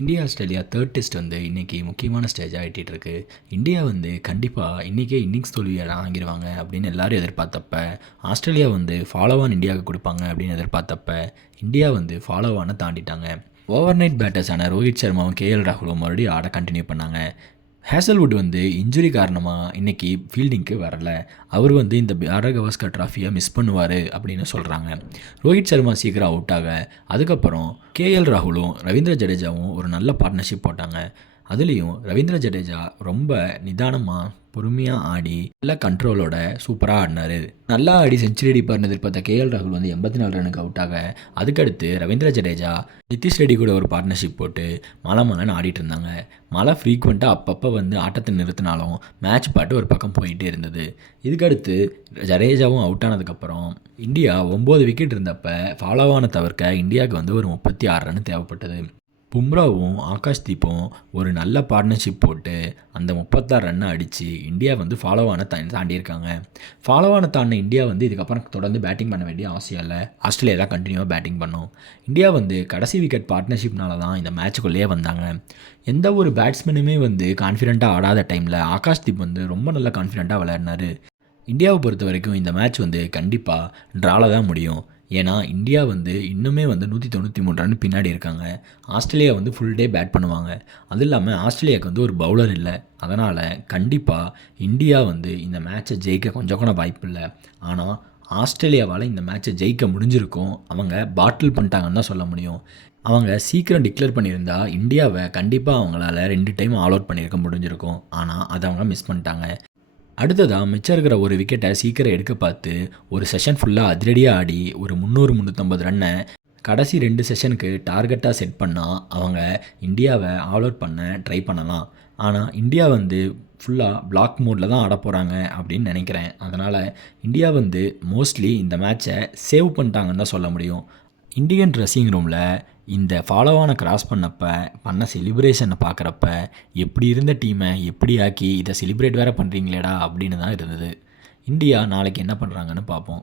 India Australia third test வந்து இன்றைக்கி முக்கியமான ஸ்டேஜாக எட்டிகிட்ருக்கு. இந்தியா வந்து கண்டிப்பாக இன்றைக்கே இன்னிங்ஸ் தோல்வியை வாங்கிடுவாங்க அப்படின்னு எல்லாரும் எதிர்பார்த்தப்ப, ஆஸ்திரேலியா வந்து ஃபாலோவான் இந்தியாவுக்கு கொடுப்பாங்க அப்படின்னு எதிர்பார்த்தப்ப, இந்தியா வந்து ஃபாலோவானை தாண்டிட்டாங்க. ஓவர் நைட் பேட்டர்ஸான ரோஹித் சர்மாவும் கேஎல் ராகுலும் மறுபடியும் ஆட கண்டினியூ பண்ணாங்க. ஹேசல்வுட் வந்து இன்ஜுரி காரணமாக இன்றைக்கி ஃபீல்டிங்க்கு வரல. அவர் வந்து இந்த பாரத கவாஸ்கர் ட்ராஃபியை மிஸ் பண்ணுவார் அப்படின்னு சொல்கிறாங்க. ரோஹித் சர்மா சீக்கிரம் அவுட் ஆக, அதுக்கப்புறம் கேஎல் ராகுலும் ரவீந்திர ஜடேஜாவும் ஒரு நல்ல பார்ட்னர்ஷிப் போட்டாங்க. அதுலேயும் ரவீந்திர ஜடேஜா ரொம்ப நிதானமாக பொறுமையாக ஆடி நல்ல கண்ட்ரோலோட சூப்பராக ஆடினார். நல்லா ஆடி செஞ்சுரி அடிப்பார்னு எதிர்பார்த்த கேஎல் ராகுல் வந்து 84 ரனுக்கு அவுட் ஆக, அதுக்கடுத்து ரவீந்திர ஜடேஜா நிதிஷ் ரெட்டி கூட ஒரு பார்ட்னர்ஷிப் போட்டு மலைன்னு ஆடிட்டு இருந்தாங்க. மழை ஃப்ரீக்வெண்ட்டாக அப்பப்போ வந்து ஆட்டத்தை நிறுத்தினாலும் மேட்ச் பாட்டு ஒரு பக்கம் போயிட்டே இருந்தது. இதுக்கடுத்து ஜடேஜாவும் அவுட் ஆனதுக்கப்புறம் இந்தியா 9 விக்கெட் இருந்தப்போ ஃபாலோவானை தவிர்க்க இந்தியாவுக்கு வந்து ஒரு 36 ரன் தேவைப்பட்டது. பும்ராவும் ஆகாஷ்தீப்பும் ஒரு நல்ல பார்ட்னர்ஷிப் போட்டு அந்த 36 ரன்னை அடித்து இந்தியா வந்து ஃபாலோவானை தாண்டியிருக்காங்க. ஃபாலோவானை தாண்டின இந்தியா வந்து இதுக்கப்புறம் தொடர்ந்து பேட்டிங் பண்ண வேண்டிய அவசியம் இல்லை. ஆஸ்திரேலியா தான் கண்டினியூவாக பேட்டிங் பண்ணும். இந்தியா வந்து கடைசி விக்கெட் பார்ட்னர்ஷிப்னால தான் இந்த மேட்சுக்குள்ளேயே வந்தாங்க. எந்த ஒரு பேட்ஸ்மேனுமே வந்து கான்ஃபிடென்ட்டாக ஆடாத டைமில் ஆகாஷ்தீப் வந்து ரொம்ப நல்ல கான்ஃபிடென்ட்டாக விளையாடினார். இந்தியாவை பொறுத்த வரைக்கும் இந்த மேட்ச் வந்து கண்டிப்பாக ட்ராவில் தான் முடியும். ஏன்னா இந்தியா வந்து இன்னுமே வந்து 193 ரன் பின்னாடி இருக்காங்க. ஆஸ்திரேலியா வந்து ஃபுல் டே பேட் பண்ணுவாங்க. அதுவும் இல்லாமல் ஆஸ்திரேலியாவுக்கு வந்து ஒரு பவுலர் இல்லை. அதனால் கண்டிப்பாக இந்தியா வந்து இந்த மேட்சை ஜெயிக்க கொஞ்சம் கூட வாய்ப்பு இல்லை. ஆனால் ஆஸ்திரேலியாவால் இந்த மேட்சை ஜெயிக்க முடிஞ்சிருக்கும். அவங்க பாட்டில் பண்ணிட்டாங்கன்னு தான் சொல்ல முடியும். அவங்க சீக்கிரம் டிக்ளேர் பண்ணியிருந்தா இந்தியாவை கண்டிப்பாக அவங்களால 2 டைம் ஆல் அவுட் பண்ணியிருக்க முடிஞ்சிருக்கும். ஆனால் அதை அவங்க மிஸ் பண்ணிட்டாங்க. அடுத்ததாக மிச்சம் இருக்கிற ஒரு விக்கெட்டை சீக்கிரம் எடுக்க பார்த்து ஒரு செஷன் ஃபுல்லாக அதிரடியாக ஆடி ஒரு 300-350 ரன்னை கடைசி 2 செஷனுக்கு டார்கெட்டாக செட் பண்ணால் அவங்க இந்தியாவை ஆல் அவுட் பண்ண ட்ரை பண்ணலாம். ஆனால் இந்தியா வந்து ஃபுல்லாக பிளாக் மோடில் தான் ஆட போகிறாங்க அப்படின்னு நினைக்கிறேன். அதனால் இந்தியா வந்து மோஸ்ட்லி இந்த மேட்சை சேவ் பண்ணிட்டாங்கன்னு தான் சொல்ல முடியும். இந்தியன் ட்ரெஸ்ஸிங் ரூமில் இந்த ஃபாலோவானை கிராஸ் பண்ண செலிப்ரேஷனை பார்க்குறப்ப எப்படி இருந்த டீமை எப்படி ஆக்கி இதை செலிப்ரேட் வேறு பண்ணுறீங்களேடா அப்படின்னு தான் இருந்தது. இந்தியா நாளைக்கு என்ன பண்ணுறாங்கன்னு பார்ப்போம்.